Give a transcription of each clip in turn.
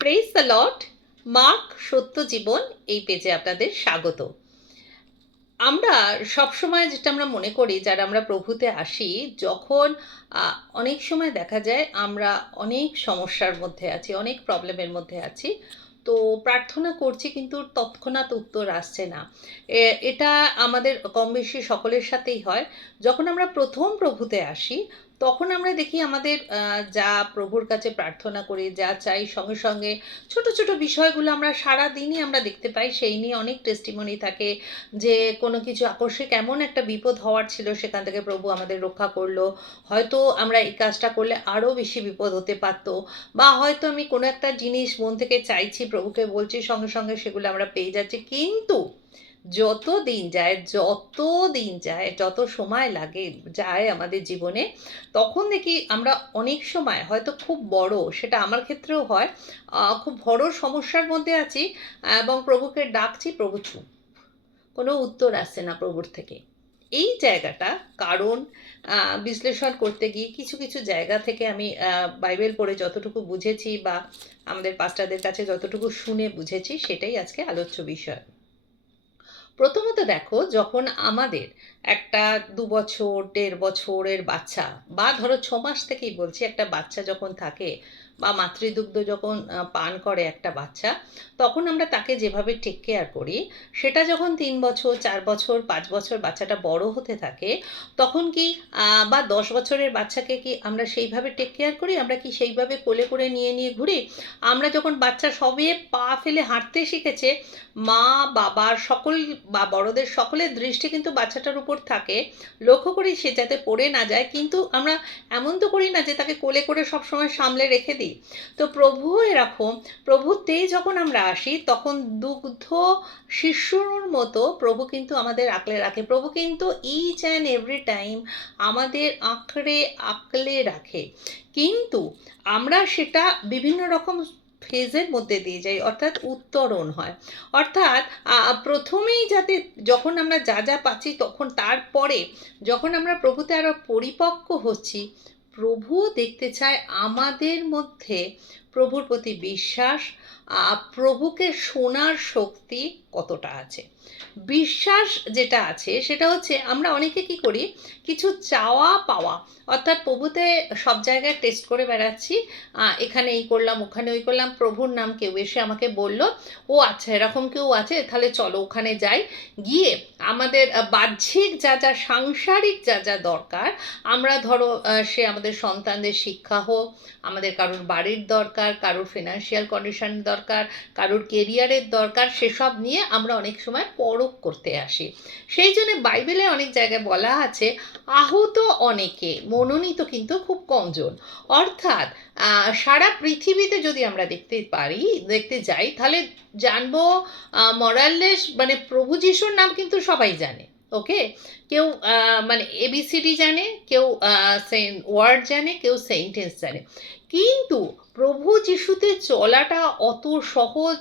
Praise the Lord. Mark সত্য জীবন এই পেজে আপনাদের স্বাগত। আমরা সবসময় যেটা আমরা মনে করি, যারা আমরা প্রভুতে আসি, যখন অনেক সময় দেখা যায় আমরা অনেক সমস্যার মধ্যে আছি, অনেক প্রবলেমের মধ্যে আছি, তো প্রার্থনা করছি কিন্তু তৎক্ষণাৎ উত্তর আসছে না। এটা আমাদের কম বেশি সকলের সাথেই হয়। যখন আমরা প্রথম প্রভুতে আসি, তখন আমরা দেখি আমাদের যা প্রভুর কাছে প্রার্থনা করি, যা চাই, সঙ্গে সঙ্গে ছোট ছোট বিষয়গুলো আমরা সারা দিনই আমরা দেখতে পাই, সেই নিয়ে অনেক টেস্টিমনি থাকে যে কোনো কিছু আকস্মিক এমন একটা বিপদ হওয়ার ছিল, সেখান থেকে প্রভু আমাদের রক্ষা করলো। হয়তো আমরা এই কাজটা করলে আরও বেশি বিপদ হতে পারতো, বা হয়তো আমি কোনো একটা জিনিস মন থেকে চাইছি, প্রভুকে বলছি, সঙ্গে সঙ্গে সেগুলো আমরা পেয়ে যাচ্ছি। কিন্তু যত সময় যায় আমাদের জীবনে, তখন দেখি আমরা অনেক সময় হয়তো খুব বড়, সেটা আমার ক্ষেত্রেও হয়, খুব বড় সমস্যার মধ্যে আছি এবং প্রভুকে ডাকছি, প্রভু চুপ, কোনো উত্তর আসছে না প্রভুর থেকে। এই জায়গাটা কারণ বিশ্লেষণ করতে গিয়ে কিছু কিছু জায়গা থেকে আমি বাইবেল পড়ে যতটুকু বুঝেছি বা আমাদের পাস্টারদের কাছে যতটুকু শুনে বুঝেছি, সেটাই আজকে আলোচ্য বিষয়। প্রথমত দেখো, যখন আমাদের একটা 2 বছর 1.5 বছরের বাচ্চা, বা ধরো 6 মাস থেকেই বলছি, একটা বাচ্চা যখন থাকে বা মাতৃদুগ্ধ যখন পান করে একটা বাচ্চা, তখন আমরা তাকে যেভাবে টেক কেয়ার করি, সেটা যখন 3 বছর 4 বছর 5 বছর বাচ্চাটা বড় হতে থাকে, তখন কি বা 10 বছরের বাচ্চাকে কি আমরা সেইভাবে টেক কেয়ার করি? আমরা কি সেইভাবে কোলে করে নিয়ে নিয়ে ঘুরি? আমরা যখন বাচ্চা সবে পা ফেলে হাঁটতে শিখেছে, মা বাবার সকল বা বড়দের সকলের দৃষ্টি কিন্তু বাচ্চাটার উপর থাকে, লক্ষ্য করি সে যাতে পড়ে না যায়, কিন্তু আমরা এমন তো করি না যে তাকে কোলে করে সবসময় সামলে রেখে দিই। তো প্রভুও এরকম, প্রভুতেই যখন আমরা আসি, তখন দুগ্ধ শিশুর মতো প্রভু কিন্তু আমাদের আঁকলে রাখে। প্রভু কিন্তু ইচ অ্যান্ড এভরি টাইম আমাদের আঁকড়ে আঁকলে রাখে, কিন্তু আমরা সেটা বিভিন্ন রকম ফেজের মধ্যে দিয়ে যাই, অর্থাৎ উত্তরণ হয়। অর্থাৎ প্রথমেই যাতে, যখন আমরা যা যা পাচ্ছি, তখন তারপরে যখন আমরা প্রভুতে আরও পরিপক্ক হচ্ছি, প্রভু দেখতে চায় আমাদের মধ্যে প্রভুর প্রতি বিশ্বাস, প্রভুকে শোনার শক্তি কতটা আছে। বিশ্বাস যেটা আছে সেটা হচ্ছে, আমরা অনেকে কি করি, কিছু চাওয়া পাওয়া, অর্থাৎ প্রভুতে সব জায়গায় টেস্ট করে বেড়াচ্ছি, এখানে এই করলাম, ওখানে ওই করলাম, প্রভুর নাম কেউ এসে আমাকে বলল, ও আচ্ছা এরকম কেউ আছে, তাহলে চলো ওখানে যাই, গিয়ে আমাদের বাহ্যিক যা যা, সাংসারিক যা যা দরকার, আমরা ধরো সে আমাদের সন্তানদের শিক্ষা হোক, আমাদের কারোর বাড়ির দরকার, কারোর ফিনান্সিয়াল কন্ডিশন দরকার, কারোর কেরিয়ারের দরকার, সেসব নিয়ে আমরা অনেক সময় পরখ করতে আসি। সেই জন্য বাইবেলে অনেক জায়গায় বলা আছে, আহত অনেকে, মনোনীত কিন্তু খুব কমজন। অর্থাৎ সারা পৃথিবীতে যদি আমরা দেখতে যাই, তাহলে জানবো মরাললেস, মানে প্রভু যিশুর নাম কিন্তু সবাই জানে, ওকে। কেউ মানে এবিসিডি জানে, কেউ ওয়ার্ড জানে, কেউ সেন্টেন্স জানে, কিন্তু প্রভু যিশুতে চলাটা অত সহজ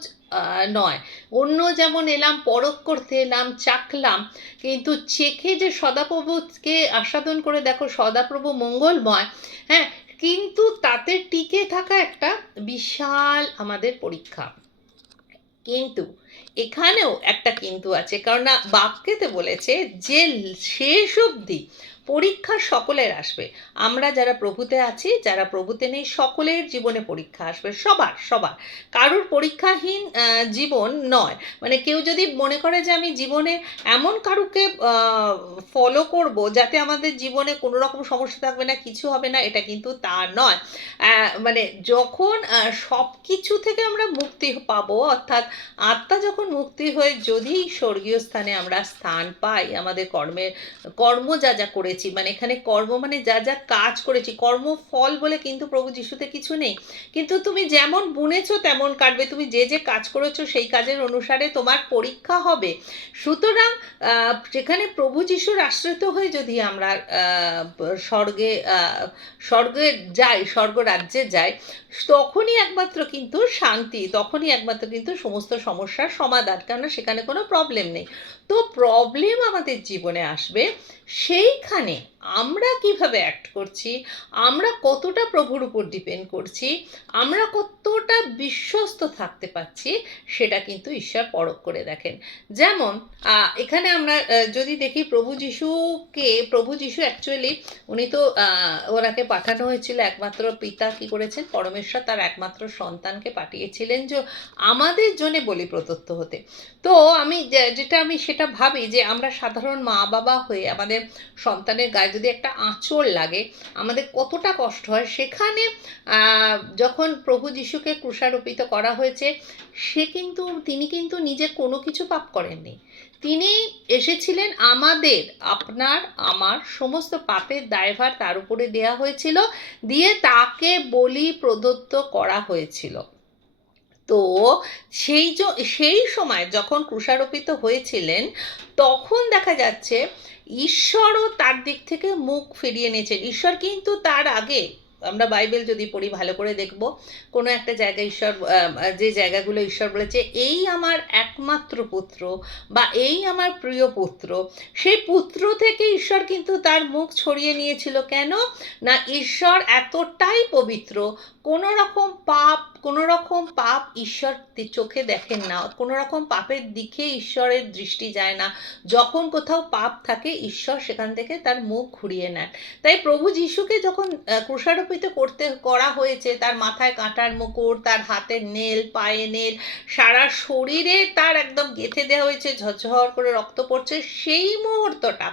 নয়। অন্য যেমন এলাম পরখ করতে, এলাম চাখলাম, কিন্তু চেখে যে সদাপ্রভুকে আস্বাদন করে দেখো সদাপ্রভু মঙ্গলময়, হ্যাঁ, কিন্তু তাতে টিকে থাকা একটা বিশাল আমাদের পরীক্ষা। কিন্তু এখানেও একটা কিন্তু আছে, কারণ না, বাক্যেতে বলেছে যে শেষ অবধি পরীক্ষা সকলের আসবে। আমরা যারা প্রভুতে আছি, যারা প্রভুতে নেই, সকলের জীবনে পরীক্ষা আসবে, সবার সবার। কারোর পরীক্ষাহীন জীবন নয়। মানে কেউ যদি মনে করে যে আমি জীবনে এমন কারুকে ফলো করব যাতে আমাদের জীবনে কোনো রকম সমস্যা থাকবে না, কিছু হবে না, এটা কিন্তু তা নয়। মানে যখন সব কিছু থেকে আমরা মুক্তি পাবো, অর্থাৎ আত্মা যখন মুক্তি হয়ে যদি স্বর্গীয় স্থানে আমরা স্থান পাই, আমাদের কর্ম যা যা করেছি, মানে এখানে কর্ম মানে যা যা কাজ করেছি, কর্মফল বলে কিন্তু প্রভু যিশুতে কিছু নেই, কিন্তু তুমি যেমন বুনেছো তেমন কাটবে, তুমি যে যে কাজ করেছো সেই কাজের অনুসারে তোমার পরীক্ষা হবে। সুতরাং যেখানে প্রভু যিশুর আশ্রিত হয়ে যদি আমরা স্বর্গে যাই, স্বর্গরাজ্যে যাই, তখনই একমাত্র কিন্তু শান্তি, তখনই একমাত্র কিন্তু সমস্ত সমস্যার সমাধান, কেননা সেখানে কোনো প্রবলেম নেই। তো প্রবলেম আমাদের জীবনে আসবে, সেইখানে আমরা কিভাবে অ্যাক্ট করছি, আমরা কতটা প্রভুর উপর ডিপেন্ড করছি, আমরা কতটা বিশ্বস্ত থাকতে পারছি, সেটা কিন্তু ঈশ্বর পরখ করে দেখেন। যেমন এখানে আমরা যদি দেখি প্রভু যিশু অ্যাকচুয়ালি উনি তো ওনাকে পাঠানো হয়েছিল, একমাত্র পিতা কি করেছেন, পরমেশ্বর তার একমাত্র সন্তানকে পাঠিয়েছিলেন যে আমাদের জন্যে বলি প্রদত্ত হতে। তো আমি সেটা ভাবি যে আমরা সাধারণ মা বাবা হয়ে আমাদের সন্তানের গায়ে যদি একটা আঁচড় লাগে আমাদের কতটা কষ্ট হয়। সেখানে যখন প্রভু যিশুকে ক্রুশারোপিত করা হয়েছে, তিনি কিন্তু নিজে কোনো কিছু পাপ করেননি। তিনি এসেছিলেন আমাদের, আপনার আমার সমস্ত পাপের দায়ভার তার উপরে দেয়া হয়েছিল, দিয়ে তাকে বলি প্রদত্ত করা হয়েছিল। তো সেই সময় যখন ক্রুশারোপিত হয়েছিলেন, তখন দেখা যাচ্ছে ঈশ্বরও তার দিক থেকে মুখ ফিরিয়ে নিয়েছেন। ঈশ্বর কিন্তু তার আগে, আমরা বাইবেল যদি পড়ি ভালো করে দেখব, কোনো একটা জায়গায় ঈশ্বর, যে জায়গাগুলো ঈশ্বর বলেছে এই আমার একমাত্র পুত্র বা এই আমার প্রিয় পুত্র, সেই পুত্র থেকে ঈশ্বর কিন্তু তার মুখ ছড়িয়ে নিয়েছিল। কেন না, ঈশ্বর এতটাই পবিত্র, কোনো রকম পাপ ঈশ্বর চোখে দেখেন না, কোনো রকম পাপের দিকে ঈশ্বরের দৃষ্টি যায় না। যখন কোথাও পাপ থাকে ঈশ্বর সেখান থেকে তার মুখ ঘুরিয়ে নেন। তাই প্রভু যিশুকে যখন ক্রুশারোপিত করা হয়েছে, তার মাথায় কাঁটার মুকুট, তার হাতের নেল, পায়ে নেল, সারা শরীরে তার একদম গেঁথে দেওয়া হয়েছে, ঝরঝর করে রক্ত পড়ছে, সেই মুহূর্তটা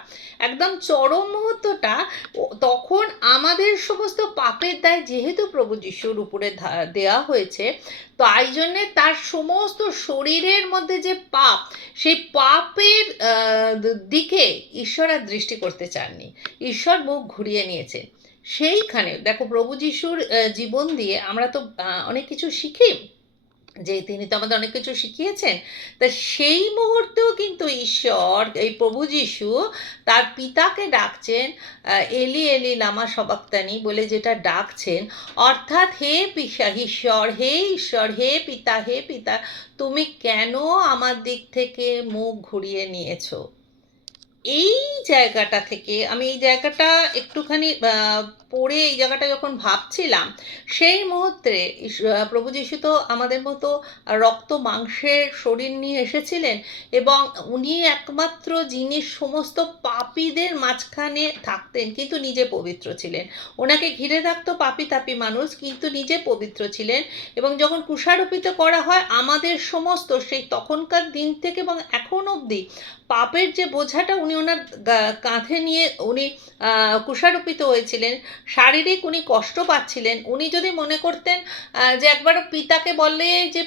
একদম চরম মুহূর্তটা, তখন আমাদের সমস্ত পাপের দায় যেহেতু প্রভু যিশুর উপরে দেওয়া হয়েছে, তাই জন্যে তার সমস্ত শরীরের মধ্যে যে পাপ, সেই পাপের দিকে ঈশ্বর আর দৃষ্টি করতে চাননি, ঈশ্বর মুখ ঘুরিয়ে নিয়েছেন। সেইখানে দেখো প্রভু যিশুর জীবন দিয়ে আমরা তো অনেক কিছু শিখি, যে তিনি তো আমাদের অনেক কিছু শিখিয়েছেন। তা সেই মুহূর্তেও কিন্তু ঈশ্বর, এই প্রভু যিশু তার পিতাকে ডাকছেন, এলি এলি লামা সবাক্তানি বলে যেটা ডাকছেন, অর্থাৎ হে ঈশ্বর, হে পিতা, তুমি কেন আমার দিক থেকে মুখ ঘুরিয়ে নিয়েছো। এই জায়গাটা থেকে আমি এই জায়গাটা একটুখানি পড়ে এই জায়গাটা যখন ভাবছিলাম, সেই মুহূর্তে প্রভু যিশু তো আমাদের মতো রক্ত মাংসের শরীর নিয়ে এসেছিলেন, এবং উনি একমাত্র যিনি সমস্ত পাপীদের মাঝখানে থাকতেন কিন্তু নিজে পবিত্র ছিলেন। ওনাকে ঘিরে থাকতো পাপী তাপী মানুষ, কিন্তু নিজে পবিত্র ছিলেন। এবং যখন ক্রুশারোপিত করা হয়, আমাদের সমস্ত সেই তখনকার দিন থেকে এবং এখন অবধি পাপের যে বোঝাটা উনি ওনার কাঁধে নিয়ে উনি ক্রুশারোপিত হয়েছিলেন, শারীরিক উনি কষ্ট পাচ্ছিলেন। উনি যদি মনে করতেন যে একবার পিতাকে বললে যে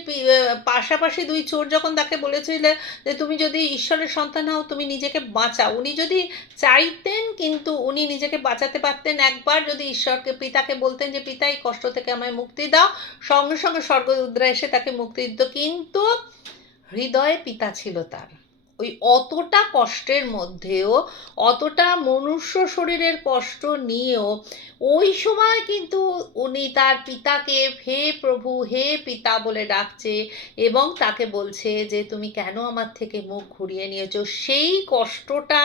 পাশাপাশি দুই চোর যখন তাকে বলেছিল যে তুমি যদি ঈশ্বরের সন্তান হও তুমি নিজেকে বাঁচাও, উনি যদি চাইতেন কিন্তু উনি নিজেকে বাঁচাতে পারতেন। একবার যদি পিতাকে বলতেন যে পিতা এই কষ্ট থেকে আমায় মুক্তি দাও, সঙ্গে সঙ্গে স্বর্গদূতরা এসে তাকে মুক্তি দিত। কিন্তু হৃদয়ে পিতা ছিল তার, ওই অতটা কষ্টের মধ্যেও, অতটা মনুষ্য শরীরের কষ্ট নিয়েও ওই সময় কিন্তু উনি তার পিতাকে হে প্রভু, হে পিতা বলে ডাকছে, এবং তাকে বলছে যে তুমি কেন আমার থেকে মুখ ঘুরিয়ে নিয়েছো। সেই কষ্টটা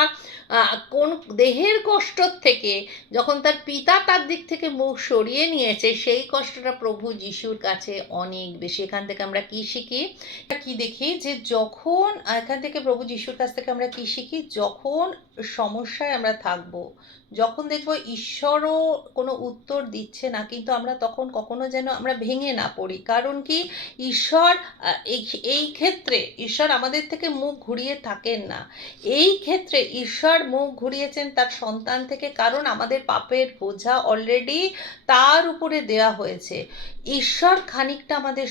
কোন দেহের কষ্টর থেকে, যখন তার পিতা তার দিক থেকে মুখ সরিয়ে নিয়েছে, সেই কষ্টটা প্রভু যিশুর কাছে অনেক বেশি। এখান থেকে আমরা কি শিখি, কি দেখি যে যখন এখান থেকে প্রভু যিশুর কাছ থেকে আমরা কি শিখি, যখন সমস্যায় আমরা থাকব, যখন দেখব ঈশ্বরও কোনো উত্তর দিচ্ছে না, কিন্তু আমরা তখন কখনো যেন আমরা ভেঙে না পড়ি। কারণ কি, ঈশ্বর এই ক্ষেত্রে ঈশ্বর আমাদের থেকে মুখ ঘুরিয়ে থাকেন না। এই ক্ষেত্রে ঈশ্বর মুখ ঘুরিয়েছেন তার সন্তান থেকে, কারণ আমাদের পাপের বোঝা অলরেডি তার উপরে দেয়া হয়েছে। ঈশ্বর খানিকটা আমাদের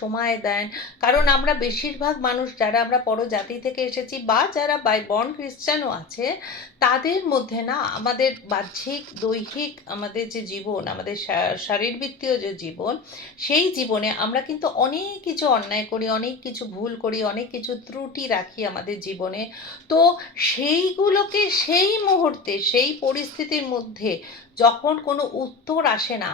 সময় দেন, কারণ আমরা বেশিরভাগ মানুষ যারা আমরা পরজাতি থেকে এসেছি বা যারা বর্ন খ্রিস্টানও আছে, তাদের মধ্যে না আমাদের বাহ্যিক দৈহিক আমাদের যে জীবন, আমাদের শারীরবৃত্তীয় যে জীবন, সেই জীবনে আমরা কিন্তু অনেক কিছু অন্যায় করি, অনেক কিছু ভুল করি, অনেক কিছু ত্রুটি রাখি আমাদের জীবনে। তো সেইগুলোকে সেই মুহূর্তে, সেই পরিস্থিতির মধ্যে যখন কোনো উত্তর আসে না,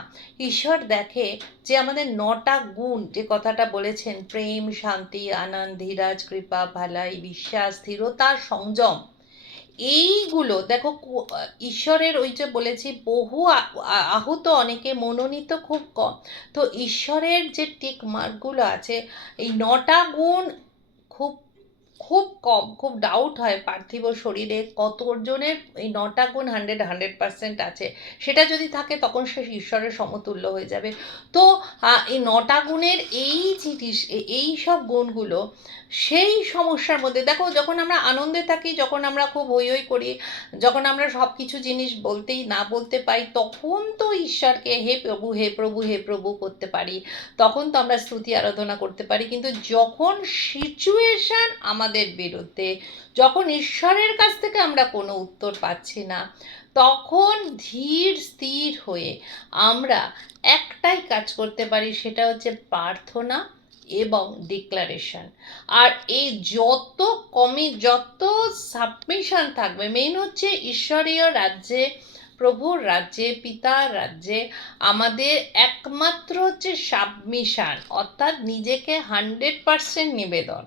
ঈশ্বর দেখে যে আমাদের 9টা গুণ, যে কথাটা বলেছেন, প্রেম, শান্তি, আনন্দ, ধীরাজ, কৃপা, ভালাই, বিশ্বাস, স্থিরতা, সংযম, এইগুলো দেখো ঈশ্বরের ওই যে বলেছি বহু আহত অনেকে, মনোনীত খুব কম। তো ঈশ্বরের যে টিক মার্কগুলো আছে, এই 9টা গুণ খুব খুব কম, খুব ডাউট হয় পার্থিব শরীরে কতজনের এই 9টা গুণ 100% আছে। সেটা যদি থাকে তখন সে ঈশ্বরের সমতুল্য হয়ে যাবে। তো এই 9টা গুণের এই জিনিস, এই সব গুণগুলো সেই সমস্যার মধ্যে দেখো, যখন আমরা আনন্দে থাকি, যখন আমরা খুব হই হই করি, যখন আমরা সব কিছু জিনিস বলতেই না বলতে পাই, তখন তো ঈশ্বরকে হে প্রভু হে প্রভু হে প্রভু করতে পারি, তখন তো আমরা স্তুতি আরাধনা করতে পারি। কিন্তু যখন সিচুয়েশন আমাদের বিরুদ্ধে, যখন ঈশ্বরের কাছ থেকে আমরা কোনো উত্তর পাচ্ছি না, তখন ধীর স্থির হয়ে আমরা একটাই কাজ করতে পারি, সেটা হচ্ছে প্রার্থনা এবং ডিক্লারেশন। আর এই যত সাবমিশন থাকবে, মেইন হচ্ছে ঈশ্বরীয় রাজ্যে, প্রভুর রাজ্যে, পিতার রাজ্যে আমাদের একমাত্র হচ্ছে সাবমিশন, অর্থাৎ নিজেকে 100% নিবেদন।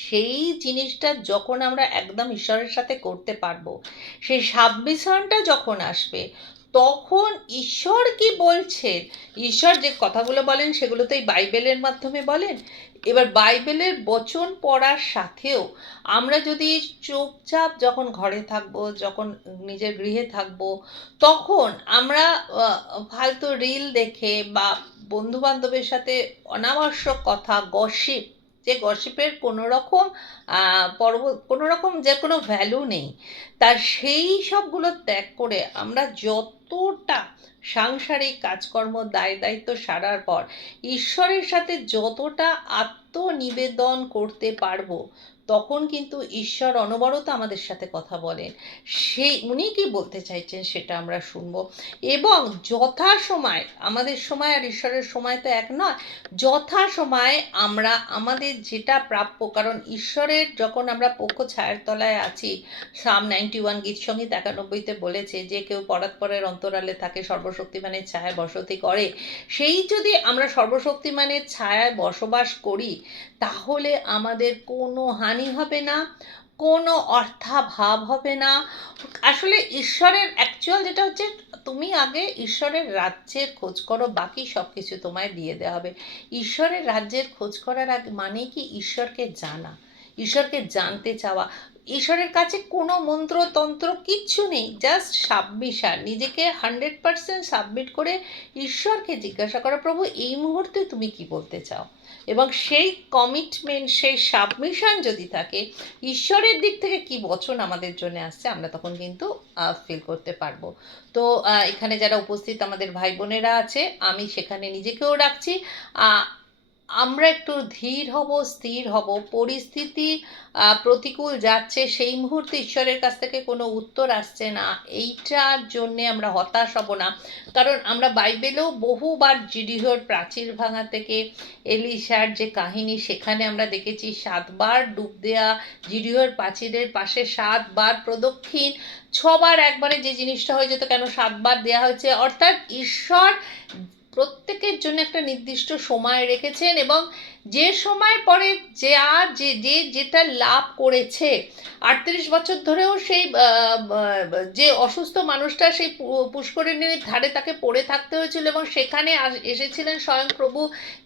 সেই জিনিসটা যখন আমরা একদম ঈশ্বরের সাথে করতে পারবো, সেই সাবমিশনটা যখন আসবে, তখন ঈশ্বর কি বলছেন, ঈশ্বর যে কথাগুলো বলেন সেগুলো তো এই বাইবেলের মাধ্যমে বলেন। এবার বাইবেলের বচন পড়ার সাথেও আমরা যদি চুপচাপ যখন ঘরে থাকবো, যখন নিজের গৃহে থাকবো, তখন আমরা ফালতু রিল দেখে বা বন্ধু বান্ধবের সাথে অনাবশ্যক কথা, গসিপ, যে গসিপের কোনো রকম যে কোনো ভ্যালু নেই, তার সেই সবগুলো ত্যাগ করে আমরা যতটা সাংসারিক কাজকর্ম, দায় দায়িত্ব সারার পর ঈশ্বরের সাথে যতটা আত্মনিবেদন করতে পারবো, তখন কিন্তু ঈশ্বর অনবরত আমাদের সাথে কথা বলেন। উনি কি বলতে চাইছেন সেটা আমরা শুনবো। এবং যথাসময়, আমাদের সময় আর ঈশ্বরের সময় তো এক নয়, যথাসময়ে আমরা আমাদের যেটা প্রাপ্য, কারণ ঈশ্বরের যখন আমরা পক্ষ ছায়ার তলায় আছি, সাম 91 গীত সংগীত 91-তে বলেছে যে কেউ পরাৎপরের অন্তরালে থাকে, সর্বশক্তিমানের ছায়ায় বসতি করে। সেই যদি আমরা সর্বশক্তিমানের ছায়ায় বসবাস করি, তাহলে আমাদের কোনো হানি হবে না, কোনো অর্থাভাব হবে না। আসলে ঈশ্বরের অ্যাকচুয়াল যেটা হচ্ছে, তুমি আগে ঈশ্বরের রাজ্যের খোঁজ করো, বাকি সব কিছু তোমায় দিয়ে দেওয়া হবে। ঈশ্বরের রাজ্যের খোঁজ করার আগে মানে কি ঈশ্বরকে জানা, ঈশ্বরকে জানতে চাওয়া। ঈশ্বরের কাছে কোনো মন্ত্রতন্ত্র কিচ্ছু নেই, জাস্ট সাবমিশন, নিজেকে 100% সাবমিট করে ঈশ্বরকে জিজ্ঞাসা করা, প্রভু এই মুহূর্তে তুমি কি বলতে চাও। এবং সেই কমিটমেন্ট, সেই সাবমিশন যদি থাকে, ঈশ্বরের দিক থেকে কি বচন আমাদের জন্য আসছে আমরা তখন কিন্তু ফিল করতে পারবো। তো এখানে যারা উপস্থিত আমাদের ভাই বোনেরা আছে, আমি সেখানে নিজেকেও রাখছি। আমরা একটু ধীর হব, স্থির হব। পরিস্থিতি প্রতিকূল যাচ্ছে, সেই মুহূর্তে ঈশ্বরের কাছ থেকে কোনো উত্তর আসছে না, এইটার জন্যে আমরা হতাশ হব না। কারণ আমরা বাইবেলেও বহুবার জিডিহর প্রাচীর ভাঙা থেকে এলিশার যে কাহিনী, সেখানে আমরা দেখেছি 7বার ডুব দেয়া, জিডিহর প্রাচীরের পাশে 7বার প্রদক্ষিণ, 6বার একবারে যে জিনিসটা হয়ে যেত, কেন 7বার দেয়া হয়েছে, অর্থাৎ ঈশ্বর প্রত্যেকের জন্য একটা নির্দিষ্ট সময় রেখেছেন। এবং যে সময় পরে যেটা লাভ করেছে, 38 বছর ধরেও সেই যে অসুস্থ মানুষটা সেই পুষ্করিণীর ধারে তাকে পড়ে থাকতে হয়েছিল, এবং সেখানে এসেছিলেন স্বয়ং প্রভু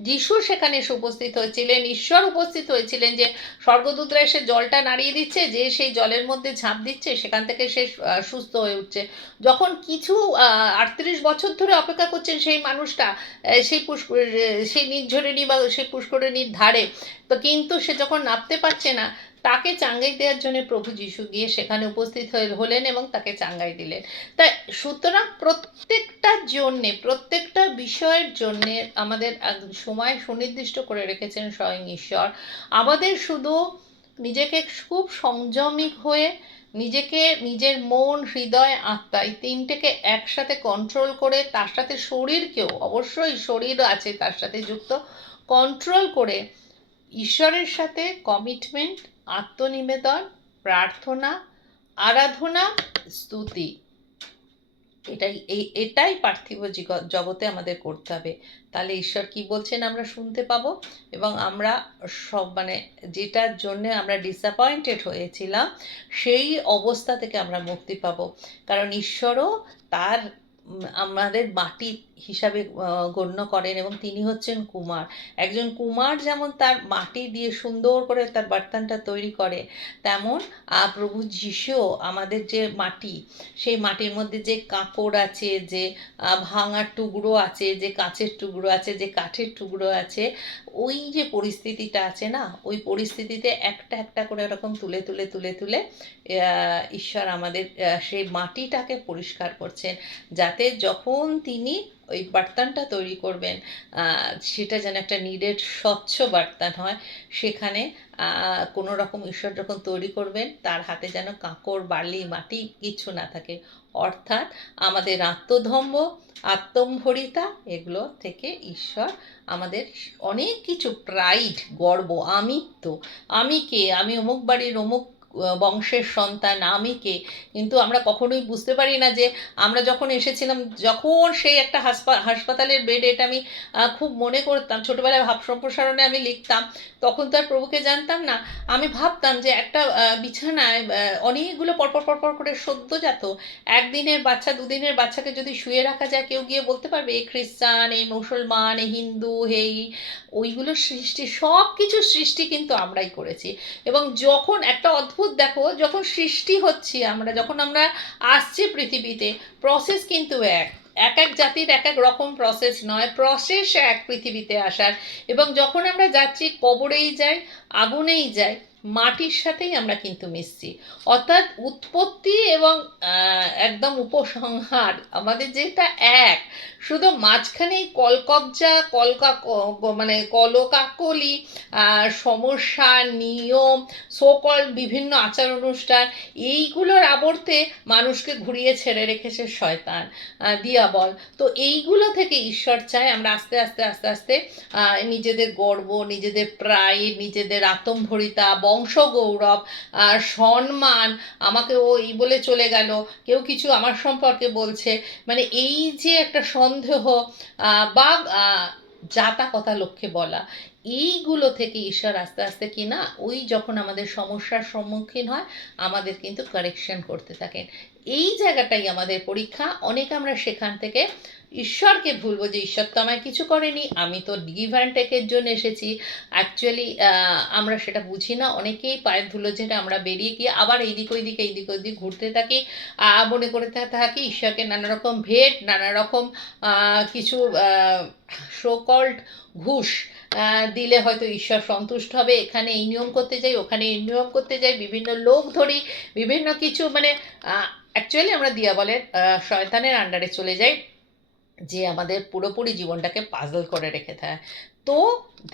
যিশু, সেখানে এসে উপস্থিত হয়েছিলেন, ঈশ্বর উপস্থিত হয়েছিলেন, যে স্বর্গদূতরা এসে জলটা নাড়িয়ে দিচ্ছে, যে সেই জলের মধ্যে ঝাঁপ দিচ্ছে, সেখান থেকে সে সুস্থ হয়ে উঠছে। যখন কিছু 38 বছর ধরে অপেক্ষা করছেন সেই মানুষটা সেই নির্ঝরিণী বা সেই পুষ্করিণীর ধারে, তো কিন্তু সে যখন নামতে পারছে না, তাকে চাঙ্গাই দেওয়ার জন্য প্রভু যিশু গিয়ে সেখানে উপস্থিত হলেন এবং তাকে চাঙ্গাই দিলেন। তাই সুতরাং প্রত্যেকটা বিষয়ের জন্যে আমাদের সময় সুনির্দিষ্ট করে রেখেছেন স্বয়ং ঈশ্বর। আমাদের শুধু নিজেকে খুব সংযমিক হয়ে, নিজেকে, নিজের মন, হৃদয়, আত্মা, এই তিনটেকে একসাথে কন্ট্রোল করে, তার সাথে শরীরকেও, অবশ্যই শরীর আছে তার সাথে যুক্ত, কন্ট্রোল করে ঈশ্বরের সাথে কমিটমেন্ট, আত্মনিবেদন, প্রার্থনা, আরাধনা, স্তুতি, এটাই পার্থিব জগতে আমাদের করতে হবে। তাহলে ঈশ্বর কি বলছেন আমরা শুনতে পাবো, এবং আমরা সব মানে যেটার জন্য আমরা ডিসঅ্যাপয়েন্টেড হয়েছিলাম সেই অবস্থা থেকে আমরা মুক্তি পাবো। কারণ ঈশ্বরও তার আমাদের মাটি হিসাবে গণ্য করেন, এবং তিনি হচ্ছেন কুমার। একজন কুমার যেমন তার মাটি দিয়ে সুন্দর করে তার বার্তানটা তৈরি করে, তেমন প্রভু যিশুও আমাদের যে মাটি, সেই মাটির মধ্যে যে কাঁকড় আছে, যে ভাঙার টুকরো আছে, যে কাঁচের টুকরো আছে, যে কাঠের টুকরো আছে, ওই যে পরিস্থিতিটা আছে না, ওই পরিস্থিতিতে একটা একটা করে এরকম তুলে তুলে তুলে তুলে ঈশ্বর আমাদের সেই মাটিটাকে পরিষ্কার করছেন, যাতে যখন তিনি ওই বার্তানটা তৈরি করবেন সেটা যেন একটা নিডেড স্বচ্ছ বার্তান হয়। সেখানে কোনো রকম ঈশ্বর যখন তৈরি করবেন তার হাতে যেন কাঁকড় বালি মাটি কিছু না থাকে, অর্থাৎ আমাদের আত্মধম্ব আত্মম্ভরিতা এগুলো থেকে ঈশ্বর আমাদের অনেক কিছু প্রাইড গর্ব আমিত্ব, আমি কে, আমি অমুক বাড়ির অমুক বংশের সন্তান, আমি কে। কিন্তু আমরা কখনোই বুঝতে পারি না যে আমরা যখন এসেছিলাম, যখন সেই একটা হাসপাতালের বেড, এটা আমি খুব মনে করতাম ছোটোবেলায় ভাব সম্প্রসারণে আমি লিখতাম, তখন তো আর প্রভুকে জানতাম না। আমি ভাবতাম যে একটা বিছানায় অনেকগুলো পরপর পরপর করে সদ্যজাত একদিনের বাচ্চা দুদিনের বাচ্চাকে যদি শুয়ে রাখা যায়, কেউ গিয়ে বলতে পারবে এই খ্রিস্টান, এই মুসলমান, এই হিন্দু, এই ওইগুলোর সৃষ্টি, সব কিছু সৃষ্টি কিন্তু আমরাই করেছি। এবং যখন একটা অদ্ভুত দেখো, যখন সৃষ্টি হচ্ছি আমরা, যখন আমরা আসছি পৃথিবীতে, প্রসেস কিন্তু এক এক জাতির এক এক রকম প্রসেস নয়, প্রসেস এক পৃথিবীতে আসার। এবং যখন আমরা যাচ্ছি কবরেই যাই আগুনেই যাই, মাটির সাথেই আমরা কিন্তু মিশছি। অর্থাৎ উৎপত্তি এবং একদম উপসংহার আমাদের যেটা এক, শুধু মাঝখানেই কলকবজা মানে কলকাকলি, সমস্যা, নিয়ম, সোকল বিভিন্ন আচার অনুষ্ঠান, এইগুলোর আবর্তে মানুষকে ঘুরিয়ে ছেড়ে রেখেছে শয়তান, দিয়াবল। তো এইগুলো থেকে ঈশ্বর চায় আমরা আস্তে আস্তে আস্তে আস্তে নিজেদের গর্ব, নিজেদের প্রাইড, নিজেদের আত্মম্ভরিতা, বংশগৌরব, সম্মান, আমাকে ও এই বলে চলে গেল, কেউ কিছু আমার সম্পর্কে বলছে, মানে এই যে একটা সন্দেহ বা জাতা কথা লক্ষ্যে বলা, এইগুলো থেকে ঈশ্বর আস্তে আস্তে কিনা ওই যখন আমাদের সমস্যার সম্মুখীন হয় আমাদের কিন্তু কারেকশন করতে থাকেন। এই জায়গাটাই আমাদের পরীক্ষা। অনেক আমরা সেখান থেকে ঈশ্বরকে ভুলবো যে ঈশ্বর তো আমায় কিছু করেনি, আমি তো গিভ অ্যান্ড টেকের জন্য এসেছি। অ্যাকচুয়ালি আমরা সেটা বুঝি না। অনেকেই পায়ের ধুলো ঝেড়ে আমরা বেরিয়ে গিয়ে আবার এইদিক ওইদিক ঘুরতে থাকি, মনে করে থাকি ঈশ্বরকে নানা রকম ভেট, নানা রকম কিছু সোকল্ড ঘুষ দিলে হয়তো ঈশ্বর সন্তুষ্ট হবে। এখানে এই নিয়ম করতে যাই, ওখানে এই নিয়ম করতে যাই, বিভিন্ন লোক ধরি, বিভিন্ন কিছু, মানে অ্যাকচুয়ালি আমরা দিয়াবলের শয়তানের আন্ডারে চলে যাই, যে আমাদের পুরোপুরি জীবনটাকে পাজল করে রেখে দেয়। তো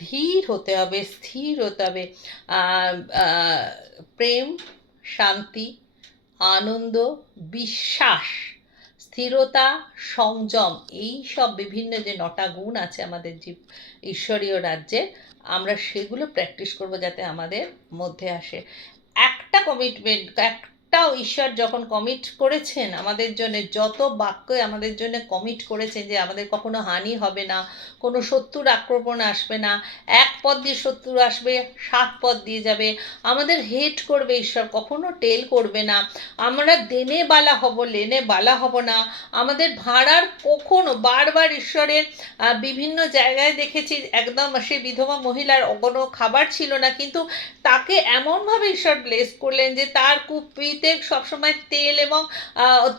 ধীর হতে হবে, স্থির হতে হবে। প্রেম, শান্তি, আনন্দ, বিশ্বাস, স্থিরতা, সংযম, এই সব বিভিন্ন যে 9টা গুণ আছে আমাদের ঈশ্বরীয় রাজ্যে, আমরা সেগুলো প্র্যাকটিস করব যাতে আমাদের মধ্যে আসে। একটা কমিটমেন্ট, একটাও ঈশ্বর যখন কমিট করেছেন আমাদের জন্য, যত বাক্য আমাদের জন্য কমিট করেছেন যে আমাদের কখনো হানি হবে না, কোনো শত্রুর আক্রমণ আসবে না, এক পথ দিয়ে শত্রু আসবে 7 পথ দিয়ে যাবে, আমাদের হেট করবে ঈশ্বর, কখনো টেল করবে না, আমরা দেনে বালা হব লেনে বালা হব না, আমাদের ভাড়ার কখনো বারবার ঈশ্বরের বিভিন্ন জায়গায় দেখেছি একদম সেই বিধবা মহিলার কোনো খাবার ছিল না, কিন্তু তাকে এমনভাবে ঈশ্বর ব্লেস করলেন যে তার কুপিতে সবসময় তেল, এবং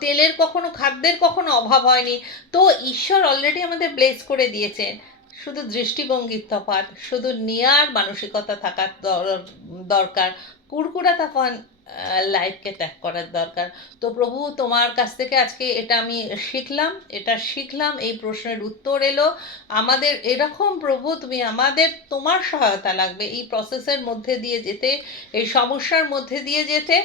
তেলের কখনো, খাদ্যের কখনো অভাব হয়নি। তো ঈশ্বর অলরেডি আমাদের ব্লেস করে দিয়েছেন, শুধু দৃষ্টিভঙ্গির তফাৎ, শুধু নেয়ার মানসিকতা থাকার দরকার, কুরকুরা তাফান লাইফকে ত্যাগ করার দরকার। তো প্রভু তোমার কাছ থেকে আজকে এটা আমি শিখলাম, এই প্রশ্নের উত্তর এলো আমাদের। এরকম প্রভু তুমি আমাদের, তোমার সহায়তা লাগবে এই প্রসেসের মধ্যে দিয়ে যেতে, এই সমস্যার মধ্যে দিয়ে যেতে।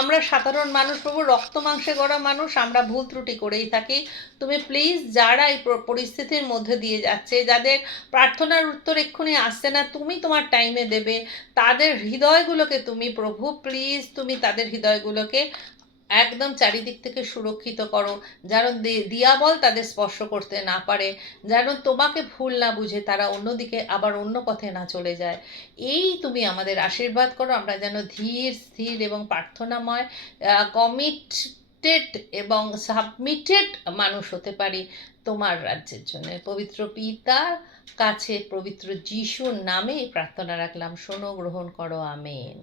আমরা সাধারণ মানুষ প্রভু, রক্ত মাংসে গড়া মানুষ, আমরা ভুল ত্রুটি করেই থাকি। তুমি প্লিজ যারা এই পরিস্থিতির মধ্যে দিয়ে যাচ্ছে, যাদের প্রার্থনার উত্তর এক্ষুনি আসছে না, তুমি তোমার টাইমে দেবে, তাদের হৃদয়গুলোকে তুমি প্রভু প্লিজ তুমি তাদের হৃদয়গুলোকে একদম চারিদিক থেকে সুরক্ষিত করো, যেন দিয়াবল তাদের স্পর্শ করতে না পারে, যেন তোমাকে ভুল না বুঝে তারা অন্যদিকে আবার অন্য পথে না চলে যায়। এই তুমি আমাদের আশীর্বাদ করো, আমরা যেন ধীর স্থির এবং প্রার্থনাময়, কমিটেড এবং সাবমিটেড মানুষ হতে পারি তোমার রাজ্যের জন্য। পবিত্র পিতার কাছে পবিত্র যিশুর নামে এই প্রার্থনা রাখলাম, শোনো, গ্রহণ করো, আমেন।